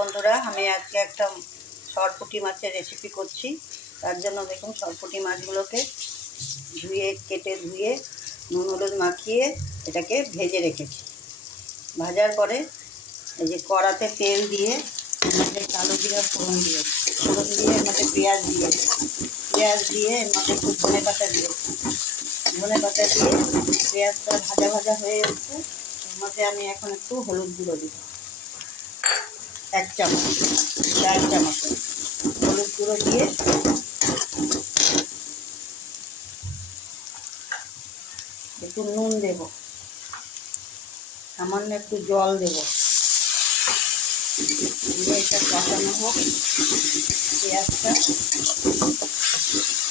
বন্ধুরা, আমি আজকে একটা সরপুঁটি মাছের রেসিপি করছি। তার জন্য দেখুন, সরপুঁটি মাছগুলোকে কেটে ধুয়ে নুন হলুদ মাখিয়ে এটাকে ভেজে রেখেছি। ভাজার পরে এই যে কড়াতে তেল দিয়ে এর মধ্যে কালো জিরা ফোড়ন দিয়ে এর মধ্যে পেঁয়াজ দিয়ে এর মধ্যে একটু ধনে পাতা দিয়ে পেঁয়াজটা ভাজা ভাজা হয়ে এসছে। এর মধ্যে আমি এখন একটু হলুদ গুঁড়ো দিব, 1 চামচ, 4 চামচ হলুদ গুঁড়ো দিয়ে একটু নুন দেব, সামান্য একটু জল দেব, দিয়ে এটা কষানো হোক পেঁয়াজটা।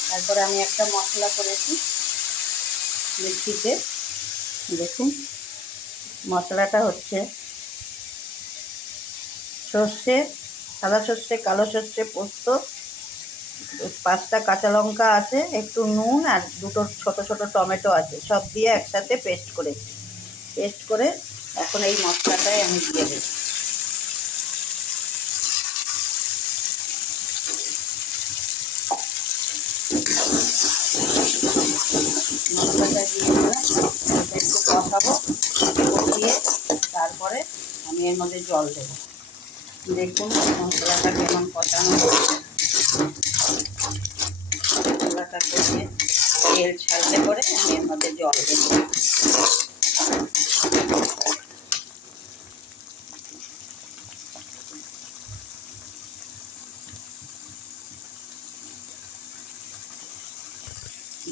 তারপরে আমি একটা মশলা করেছি মিক্সিতে। দেখুন, মশলাটা হচ্ছে সর্ষে, সাদা সর্ষে, কালো সর্ষে, পোস্ত, 5টা কাঁচা লঙ্কা আছে, একটু নুন আর 2টো ছোট ছোট টমেটো আছে, সব দিয়ে একসাথে পেস্ট করে এখন এই মশলাটাই আমি দিয়ে দেব। মশলাটা দিয়ে দিলাম, একটু কষাবো, কষিয়ে তারপরে আমি এর মধ্যে জল দেব। দেখুন মশলাটা কেমন কষানো হচ্ছে। মশলাটা কষিয়ে তেল ছাড়লে পরে আমি এর মধ্যে জল দেব।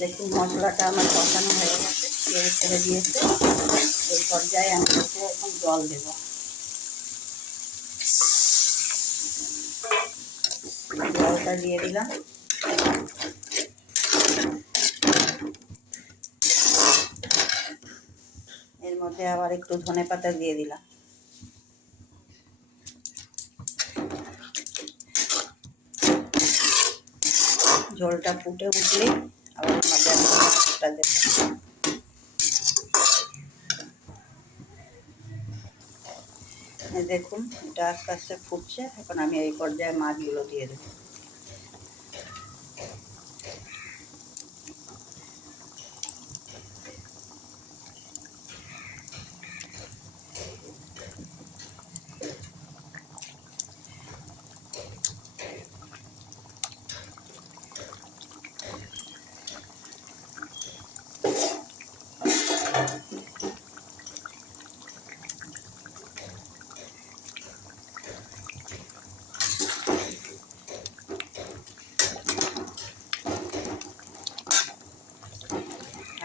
দেখুন মশলাটা আমার কষানো হয়ে গেছে, তেল ছেড়ে দিয়েছে। এই পর্যায়ে আমি এখন জল দেব। জলটা দিয়ে দিলাম। এর মধ্যে আবার একটু ধনে পাতা দিয়ে দিলাম। ঝোলটা ফুটে উঠলেই আবার মধ্যে আমি ধনেপাতা দেব। দেখুন এটা আস্তে আস্তে ফুটছে, এখন আমি এই পর্যায়ে মাছগুলো দিয়ে দেব।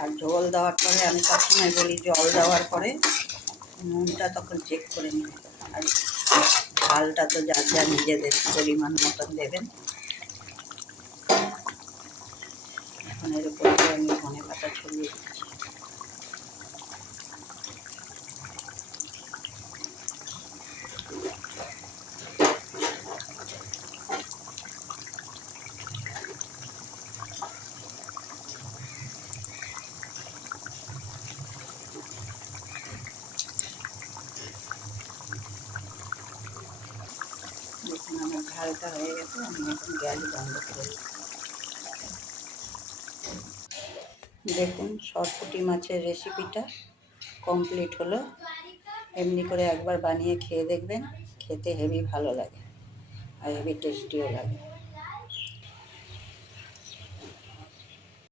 আর ঝোল দেওয়ার পরে আমি সবসময় বলি, জল দেওয়ার পরে নুনটা তখন চেক করে নেবেন, আর ঝালটা তো যার যা নিজেদের পরিমাণ মতন দেবেন। এখন এর উপরে আমি ধনে পাতা ছড়িয়ে দিচ্ছি। দেখুন আমার ঝালটা হয়ে গেছে, আমি এখন গ্যাস বন্ধ করে দিই। দেখুন সরপুঁটি মাছের রেসিপিটা কমপ্লিট হলো। এমনি করে একবার বানিয়ে খেয়ে দেখবেন, খেতে হেভি ভালো লাগে আর হেভি টেস্টিও লাগে।